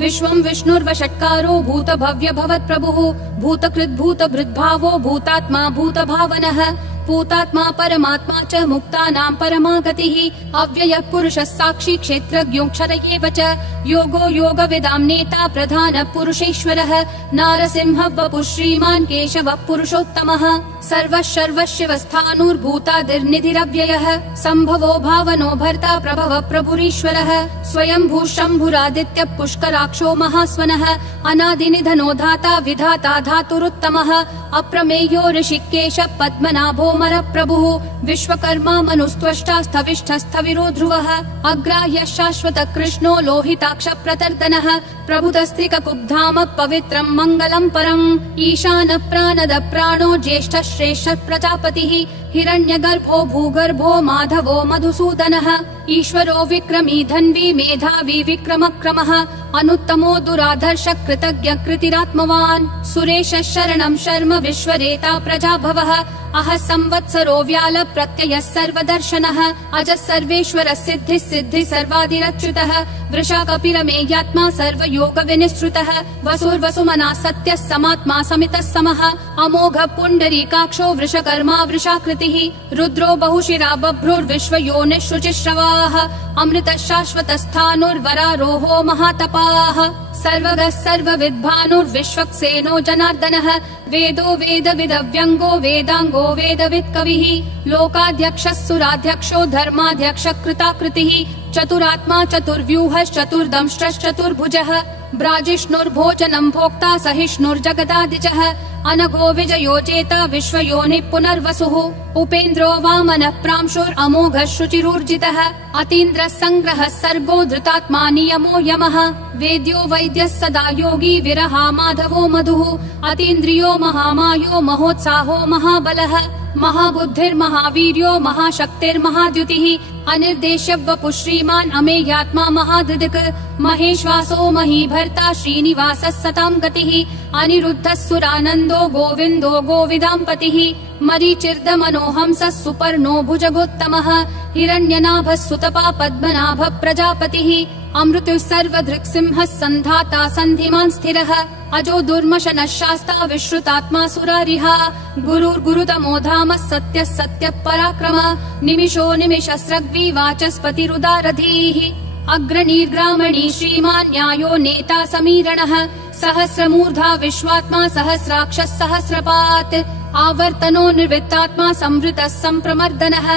विश्वं विष्णुर्वषट्कारो भूतभव्य भवत्प्रभुः भूतकृद्भूतभृद्भावो भूतात्मा भूतभावनः भूतात्मा परमात्मा च मुक्तानां परमा गतिः अव्ययः पुरुषः साक्षी क्षेत्रज्ञोऽक्षर एव च योगो योगविदां नेता प्रधानः पुरुषेश्वरः नारसिंहः वपुः श्रीमान् केशवः पुरुषोत्तमः सर्वः सर्वशिवस्थाणुर्भूतादिर्निधिरव्ययः सम्भवो भावनो भर्ता प्रभवः प्रभुरीश्वरः स्वयंभू शम्भुरादित्यः पुष्कराक्षो महास्वनः अनादिनिधनो धाता विधाता धातुरुत्तमः अप्रमेयो ऋषिकेश पद्मनाभो प्रभुः विश्वकर्मा मनुस्त्वष्टा स्थविष्ठस्थविरो ध्रुवः अग्राह्य शाश्वत कृष्णो लोहिताक्ष प्रतर्दनः प्रभुतस्त्रिककुब्धाम पवित्रं मङ्गलं परम् ईशान प्राणद प्राणो ज्येष्ठ श्रेष्ठ प्रजापतिः हिरण्यगर्भो भूगर्भो माधवो मधुसूदनः ईश्वरो विक्रमी धन्वी मेधावी विक्रमक्रमः अनुत्तमो दुराधर्ष कृतज्ञ कृतिरात्मवान् सुरेश शरणं शर्म विश्वरेता प्रजाभवः अह संवत्सरो व्याल प्रत्ययः सर्वदर्शनः अज सर्वेश्वर सिद्धिः सिद्धि सर्वादिरच्युतः वृषा कपिलमेयात्मा सर्वयोग विनिश्रुतः वसुर्वसुमना सत्यः समात्मा समितः समः अमोघ पुण्डरीकाक्षो वृषकर्मा वृषाकृतिः रुद्रो बहुशिरा बभ्रुर्विश्वयोनिः शुचिश्रवाः अमृतः शाश्वतस्थाणुर्वरारोहो महातपाः सर्वगः सर्वविद्भानुर्विश्वक्सेनो जनार्दनः वेदो वेदविदव्यङ्गो वेदाङ्गो वेदवित् कविः लोकाध्यक्षः सुराध्यक्षो धर्माध्यक्ष कृताकृतिः चतुरात्मा चतुर्व्यूहश्चतुर्दंष्ट्रश्चतुर्भुजः ब्राजिष्णुर्भोजनं भोक्ता सहिष्णुर्जगदादिजः अनघो विजयो जेता विश्वयोनिः पुनर्वसुः उपेन्द्रो वामनः प्रांशुरमोघः शुचिरूर्जितः अतीन्द्रः सङ्ग्रहः सर्गो धृतात्मा नियमो यमः वेद्यो वैद्यः सदा योगी विरहा माधवो मधुः अतीन्द्रियो महामायो महोत्साहो महाबलः महाबुद्धिर्महावीर्यो महाशक्तिर्महाद्युतिः अनिर्देश्य वपुः श्रीमान् अमेयात्मा महाधृदिक् महेश्वासो महीभर्ता श्रीनिवासः सतां गतिः अनिरुद्धः सुरानन्दो गोविन्दो गोविदाम्पतिः मरीचिर्दमनोहंसः सुपर्णो भुजगोत्तमः हिरण्यनाभः सुतपा पद्मनाभः प्रजापतिः अमृतुः सर्वधृक्सिंहः सन्धाता सन्धिमान् स्थिरः अजो दुर्मशनः शास्ता विश्रुतात्मा सुरारिः गुरुर्गुरुतमो धामः सत्यः सत्यः पराक्रमः निमिषो निमिषस्रग्वी वाचस्पतिरुदारधीः अग्रणीर्ग्रामणी श्रीमान् न्यायो नेता समीरणः सहस्रमूर्धा विश्वात्मा सहस्राक्षः सहस्रपात् आवर्तनो निर्वृत्तात्मा संवृतः सम्प्रमर्दनः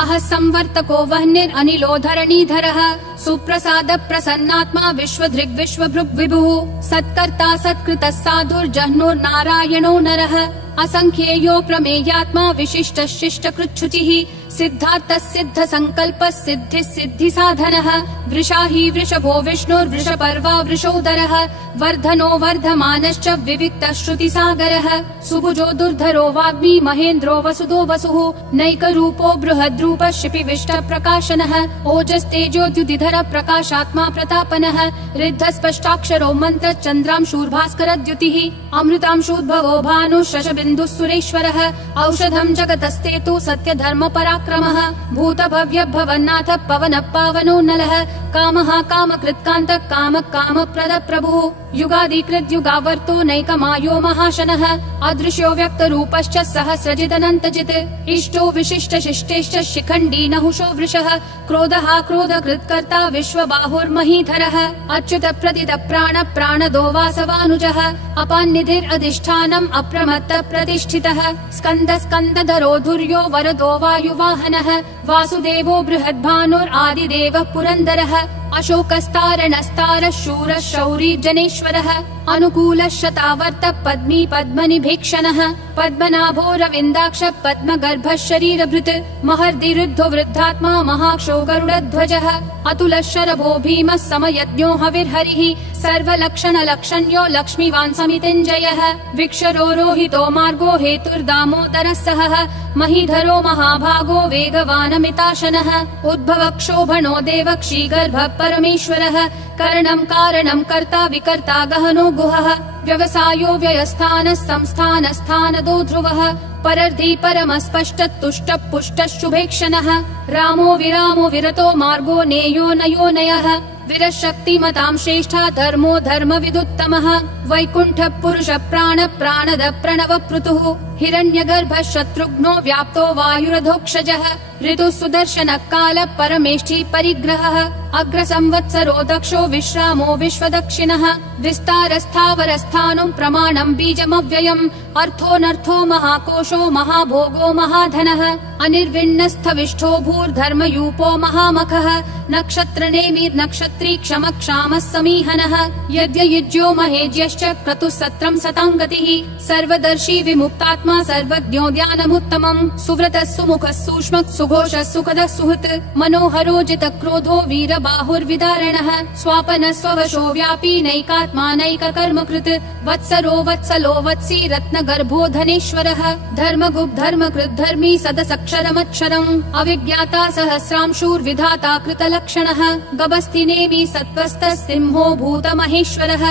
अह संवर्तको वह्निरनिलो धरणीधरः सुप्रसाद प्रसन्नात्मा विश्वधृग् विश्वभृग् विभुः सत्कर्ता सत्कृतः साधुर्जह्नुर्नारायणो नरः असंख्येयो प्रमेयात्मा विशिष्ट शिष्ट कृच्छुचिः सिद्धार्थः सिद्ध संकल्पः सिद्धिः सिद्धि साधनः वृषाही वृषभो विष्णुर्वृषपर्वा वृषोदरः वर्धनो वर्धमानश्च विविक्तः श्रुतिसागरः सुभुजो दुर्धरो वाग्मी महेन्द्रो वसुदो वसुः नैकरूपो बृहद्रूपः शिपिविष्ट प्रकाशनः ओजस्तेजोद्युतिधर प्रकाशात्मा प्रतापनः ऋद्धस्पष्टाक्षरो मन्त्र चन्द्रांशूर्भास्करद्युतिः अमृतांशूद्भवो भानुः शशबिन्दुः सुरेश्वरः औषधं जगतस्तेतु सत्यधर्म पराक्रमः भूतभव्य भवन्नाथ पवनः पावनो नलः कामः कामकृत्कान्तः कामः कामप्रद प्रभुः युगादिकृत् युगावर्तो नैकमायो महाशनः अदृश्यो व्यक्तरूपश्च सहस्रजिदनन्तजित् इष्टो विशिष्ट शिष्टेश्च शिखण्डी नहुषो वृषः क्रोधः क्रोधकृत्कर्ता विश्वबाहुर्महीधरः अच्युत प्रदित प्राण प्राणदो वासवानुजः अपान्निधिरधिष्ठानम् अप्रमत्त प्रतिष्ठितः स्कन्द स्कन्दधरो धुर्यो वरदो वायुवाहनः वासुदेवो बृहद्भानुरादिदेवः पुरन्दरः अशोकस्तारणस्तारः शूरः शौरी जनेश्वरः अनुकूलः शतावर्त पद्मी पद्मनिभीक्षणः पद्मनाभो रविन्दाक्ष पद्मगर्भः शरीरभृत् महर्दिरुद्धो वृद्धात्मा महाक्षो गरुडध्वजः अतुलः शरभो भीमः समयज्ञो हविर्हरिः सर्वलक्षणलक्षण्यो लक्ष्मीवान् समितिञ्जयः विक्षरो रोहितो मार्गो हेतुर्दामोदरः सहः महीधरो महाभागो वेगवानमिताशनः उद्भव क्षोभणो देवक्षीगर्भः परमेश्वरः करणं कारणं कर्ता विकर्ता गहनो गुहः व्यवसायो व्ययस्थानः संस्थानस्थानदो ध्रुवः परर्धि परमस्पष्टतुष्ट पुष्ट शुभेक्षणः रामो विरामो विरतो मार्गो नेयो नयो नयः विरशक्तिमतां श्रेष्ठा धर्मो धर्म विदुत्तमः वैकुण्ठ पुरुष प्राण प्राणद प्रणव पृथुः हिरण्यगर्भ शत्रुघ्नो व्याप्तो वायुरधोक्षजः ऋतु सुदर्शन काल परमेष्ठी परिग्रहः अग्र संवत्सरो दक्षो विश्रामो विश्वदक्षिणः विस्तारस्थावरस्थानं प्रमाणं बीजमव्ययम् अर्थोऽनर्थो महाकोशो महाभोगो महाधनः अनिर्विण्णस्थविष्ठो भूर्धर्मयूपो महामखः नक्षत्रनेमिर्नक्षत्री क्षमक्षामः समीहनः यद्ययुज्यो महेज्यश्च क्रतुः सत्रं सताङ्गतिः सर्वदर्शी विमुक्तात्मा सर्वज्ञो ज्ञानमुत्तमम् सुव्रतः सुमुखः सूक्ष्मः सुघोषः सुखदः सुहृत् मनोहरो जितक्रोधो वीरबाहुर्विदारणः स्वापनः स्ववशो व्यापी नैकात्मा नैककर्मकृत् वत्सरो वत्सलो वत्सी रत्नगर्भो धनेश्वरः धर्मगुप् धर्मकृत् धर्मी सदसक्षरमक्षरम् अविज्ञाता सहस्रांशूर्विधाता कृतलक्षणः गभस्तिनेमि सत्त्वस्तः सिंहो भूतमहेश्वरः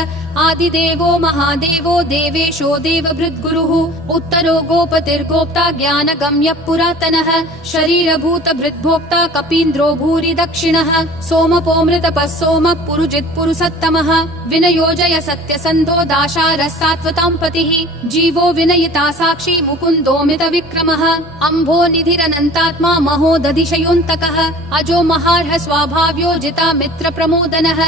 आदिदेवो महादेवो देवेशो देवभृद्गुरुः उत्तरो गोपतिर्गोप्ता ज्ञानगम्यः पुरातनः शरीरभूतभृद्भोक्ता कपीन्द्रो भूरि दक्षिणः सोमपोऽमृतपः सोमः पुरुजित् पुरुषोत्तमः विनयोजय सत्यसन्धो दाशारः सात्वतां पतिः जीवो विनयिता साक्षी मुकुन्दोमित विक्रमः अम्भो निधिरनन्तात्मा महोदधिशयोऽन्तकः अजो महार्ह स्वाभाव्यो जिता मित्र प्रमोदनः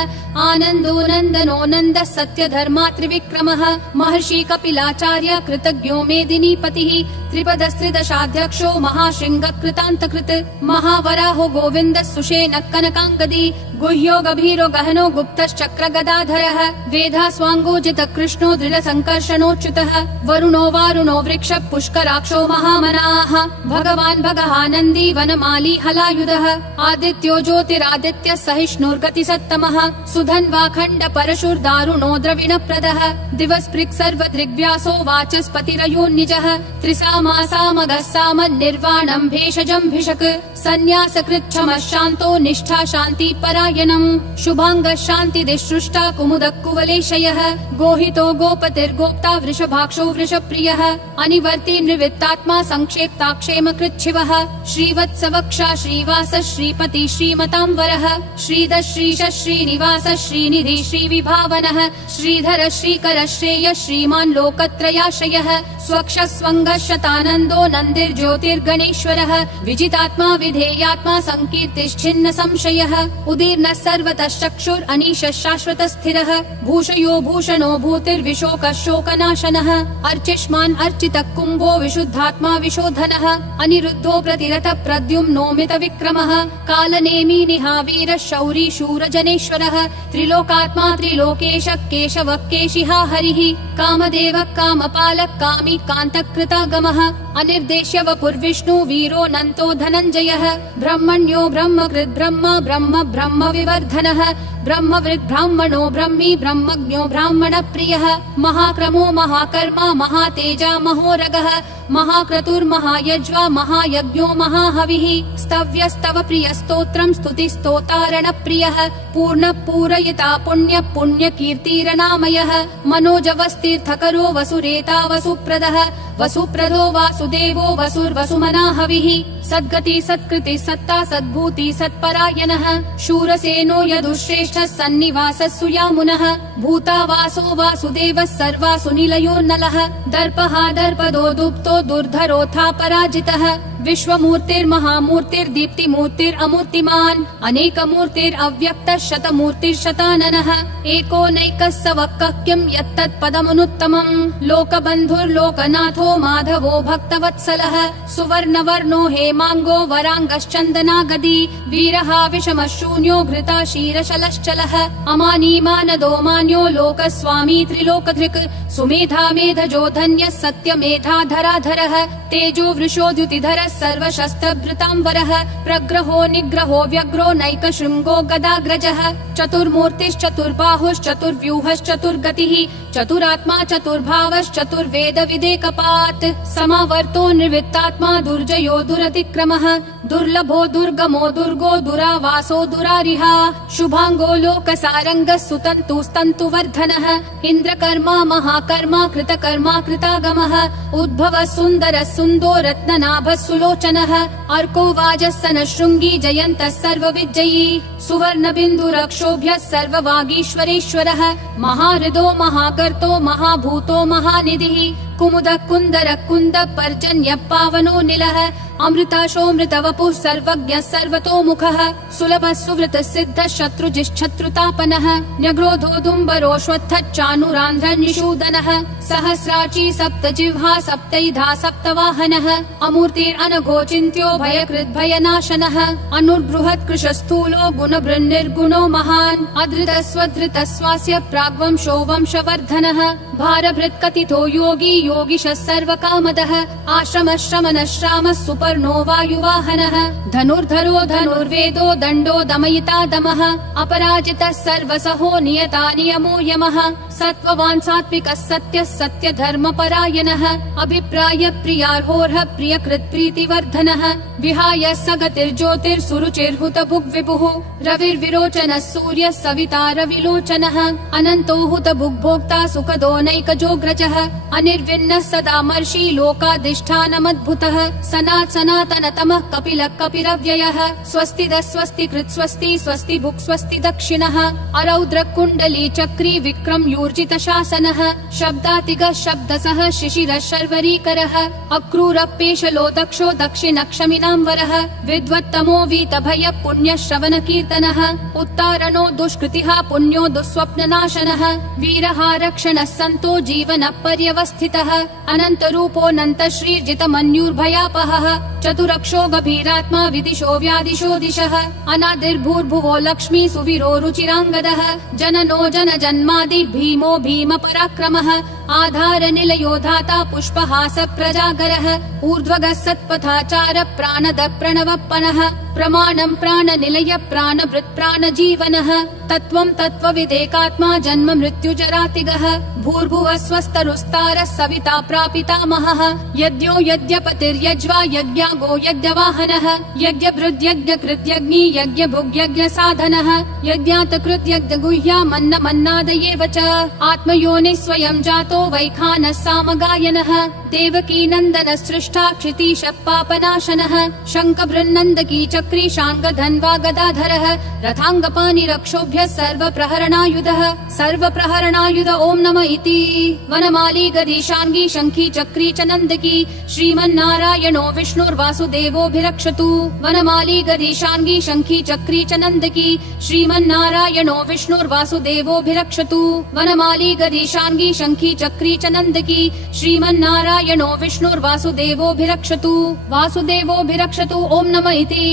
आनन्दो नन्दनो नन्दः सत्यधर्मा त्रिविक्रमः महर्षि कपिलाचार्य कृतज्ञो मेदिनीपतिः त्रिपदस्त्रिदशाध्यक्षो महाशृङ्ग कृतान्तकृत् महावराहो गोविन्दः सुषेण कनकाङ्गदी गुह्यो गभीरो गहनो गुप्तश्चक्र गदाधरः वेधास्वाङ्गोजित कृष्णो दृढ संकर्षणोच्युतः वरुणो वारुणो वृक्ष पुष्कराक्षो महामनाः भगवान् भगहानन्दी वनमाली हलायुधः आदित्यो ज्योतिरादित्य सहिष्णुर्गति सत्तमः सुधन्वाखण्ड परशुर्दारुणो द्रविणप्रदः दिवस्पृक् सर्वदृग्व्यासो वाचस्पतिरयोन्निजः त्रिसामासामगः सामन्निर्वाणं भेषजं भिषक् सन्न्यासकृच्छमः शान्तो निष्ठा शान्ति परायणम् शुभाङ्गः शान्तिदिसृष्टा कुमुदः कुवलेशयः गोहितो गोपतिर्गोप्ता वृषभाक्षो वृषप्रियः अनिवर्ति निवृत्तात्मा संक्षेप्ता क्षेमकृच्छिवः श्रीवत्सवक्षा श्रीवास श्रीपति श्रीमतांवरः श्रीधर श्रीश श्रीनिवास श्रीनिधि श्रीविभावनः श्रीधर श्रीकर श्रेय श्रीमान् लोकत्रयाश्रयः स्वक्ष स्वङ्गः शतानन्दो नन्दिर्ज्योतिर्गणेश्वरः विजितात्मा विधेयात्मा संकीर्तिश्छिन्न संशयः उदीर्णः सर्वतः चक्षुर् अनीशः शाश्वतः स्थिरः भूषयो भूषणो भूतिर्विशोकः शोकनाशनः अर्चिष्मान् अर्चितः कुम्भो विशुद्धात्मा विशोधनः अनिरुद्धो प्रतिरथ प्रद्युम्नोमित विक्रमः कालनेमी निहावीरः शौरी शूरजनेश्वरः त्रिलोकात्मा त्रिलोकेश केशवः केशिहा हरिः कामदेवः कामपालः कामी कान्तकृतागमः अनिर्देश्य वपुर्विष्णु वीरो नन्तो धनञ्जयः ब्रह्मण्यो ब्रह्मकृत् ब्रह्म ब्रह्म ब्रह्म विवर्धनः ब्रह्मवृद् ब्राह्मणो ब्रह्मी ब्रह्मज्ञो ब्राह्मण प्रियः महाक्रमो महाकर्मा महातेजा महोरगः महाक्रतुर्महायज्वा महायज्ञो महाहविः स्तव्यस्तव प्रियस्तोत्रम् स्तुतिस्तोतारण प्रियः पूर्ण पूरयिता पुण्य पुण्य कीर्तिरनामयः मनोजवस्तीर्थकरो वसुरेता वसुप्रदः वसुप्रदो वासुदेवो वसुर्वसुमना हविः सद्गति सत्कृति सत्ता सद्भूति सत्परायणः शूरसेनो यदुश्रेष्ठः सन्निवासः सुयामुनः भूतावासो वासुदेवः सर्वासु निलयो नलः दर्पः दर्पदो दुप्तो दुर्धरोऽथा पराजितः विश्वमूर्तिर्महामूर्तिर्दीप्तिमूर्तिरमूर्तिमान् अनेकमूर्तिरव्यक्तः शतमूर्तिर्शताननः एको नैकः स वक्कः किं यत्तत्पदमनुत्तमम् लोकबन्धुर्लोकनाथो माधवो भक्तवत्सलः सुवर्णवर्णो हेमाङ्गो वराङ्गश्चन्दनागदी वीरः विषमः शून्यो घृता क्षीरशलश्चलः अमानी मानदो मान्यो लोकस्वामी त्रिलोकधृक् सुमेधा मेधजो धन्यः सत्यमेधाधराधरः तेजो वृषोद्युतिधरः सर्वशस्त्रभृतांवरः प्रग्रहो निग्रहो व्यग्रो नैकशृङ्गो गदाग्रजः चतुर्मूर्तिश्चतुर्बाहुश्चतुर्व्यूहश्चतुर्गतिः चतुरात्मा चतुर्भावश्चतुर्वेद विदेकपात् समावर्तो निर्वृत्तात्मा दुर्जयो दुरतिक्रमः विक्रमः दुर्लभो दुर्गमो दुर्गो दुरावासो दुरारिहा शुभांगो लोकसारंगः सुतन्तुस्तन्तुवर्धनः इन्द्रकर्मा महाकर्मा कृतकर्मा कृतागमः उद्भवः सुन्दरः सुन्दो रत्ननाभः सुलोचनः अर्को वाजस्सनः शृङ्गी जयन्तः सर्वविजयी सुवर्णबिन्दुरक्षोभ्यः सर्ववागीश्वरेश्वरः महाहृदो महाकर्तो महाभूतो महानिधिः कुमुदः कुन्दरः कुन्दः पर्जन्यः पावनो निलः अमृताशोऽमृतवपुः सर्वज्ञः सर्वतोमुखः सुलभः सुवृतः सिद्धः शत्रुजिश्शत्रुतापनः न्यग्रोधोदुम्बरोऽश्वत्थः चाणूरान्ध्रः निषूदनः सहस्राची सप्तजिह्वा सप्तैधा सप्तवाहनः अमूर्तिरनघोचिन्त्यो भयकृद्भयनाशनः अनुर्बृहत् कृशस्थूलो गुणभृन्निर्गुणो महान् अधृतः स्वधृतः स्वास्य प्राग्वंशो वंशवर्धनः भारभृत्कथितो योगी योगिशः सर्वकामदः आश्रमः श्रमणः श्रामः सुपर्णो वायुवाहनः धनुर्धरो धनुर्वेदो दण्डो दमयिता दमः अपराजितः सर्वसहो नियता नियमो यमः सत्त्ववान् सात्विकः सत्यः सत्यधर्मपरायणः अभिप्राय प्रियार्होर्ह प्रियकृत् प्रीतिवर्धनः विहाय सगतिर्ज्योतिर्सुरुचिर्हुतभुग्विभुः रविर्विरोचनः सूर्यः सविता रविलोचनः अनन्तो हुतभुग्भोक्ता सुखदो नैकजोग्रजः अनिर्विण्णः सदामर्षि लोकाधिष्ठानमद्भुतः सनातनतमः कपिलः कपिरव्ययः स्वस्तिदः स्वस्तिकृत् स्वस्ति स्वस्ति भुक् स्वस्ति दक्षिणः अरौद्र कुण्डली चक्री विक्रम यूर्जित शासनः शब्दातिगः शब्दसः शिशिरः शर्वरीकरः अक्रूरपेशलो दक्षो दक्षिणक्षमिनाम्बरः विद्वत्तमो वीतभय पुण्यः श्रवण कीर्तनः उत्तारणो दुष्कृतिः पुण्यो दुःस्वप्ननाशनः वीरः रक्षणः सन्तो जीवन पर्यवस्थितः अनन्तरूपोऽनन्त श्रीर्जितमन्युर्भयापहः चतुरक्षो गभीरात्मा विदिशो व्यादिशो दिशः अनादिर्भूर्भुवो लक्ष्मी सुवीरो रुचिराङ्गदः जननो जनजन्मादि भीमो भीम पराक्रमः आधार निलयो धाता पुष्पहास प्रजागरः ऊर्ध्वगः सत्पथाचार प्राणद प्रणवप्पनः प्रमाणं प्राणनिलय प्राणभृत् प्राणजीवनः तत्त्वं तत्त्वविदेकात्मा जन्म मृत्युजरातिगः भूर्भुवः स्वस्तरुस्तारः सविता प्रापितामहः यज्ञो यज्ञपतिर्यज्वा यज्ञागो यज्ञवाहनः यज्ञभृद्यज्ञकृत्यग्नि यज्ञभुग्यज्ञसाधनः यज्ञातकृत्यज्ञगुह्यामन्नमन्नादयेव च आत्मयोनिः स्वयं जातो वैखानः सामगायनः देवकी नन्दनः सृष्टा क्षितीशः पापनाशनः शङ्खबृन्नन्दकी चक्री शाङ्गधन्वा गदाधरः रथाङ्गपाणिरक्षोभ्यः सर्वप्रहरणायुधः सर्वप्रहरणायुध ॐ नमः इति वनमाली गदीशाङ्गी शङ्खी चक्री च नन्दकी श्रीमन्नारायणो विष्णुर्वासुदेवोऽभिरक्षतु वनमाली गदीशाङ्गी शङ्खी चक्री च नन्दकी श्रीमन्नारायणो विष्णुर्वासुदेवोऽभिरक्षतु वनमाली गदीशाङ्गी शङ्खी चक्री च नन्दकी श्रीमन्नारायणो विष्णुर्वासुदेवोऽभिरक्षतु वासुदेवोऽभिरक्षतु ॐ नमः इति।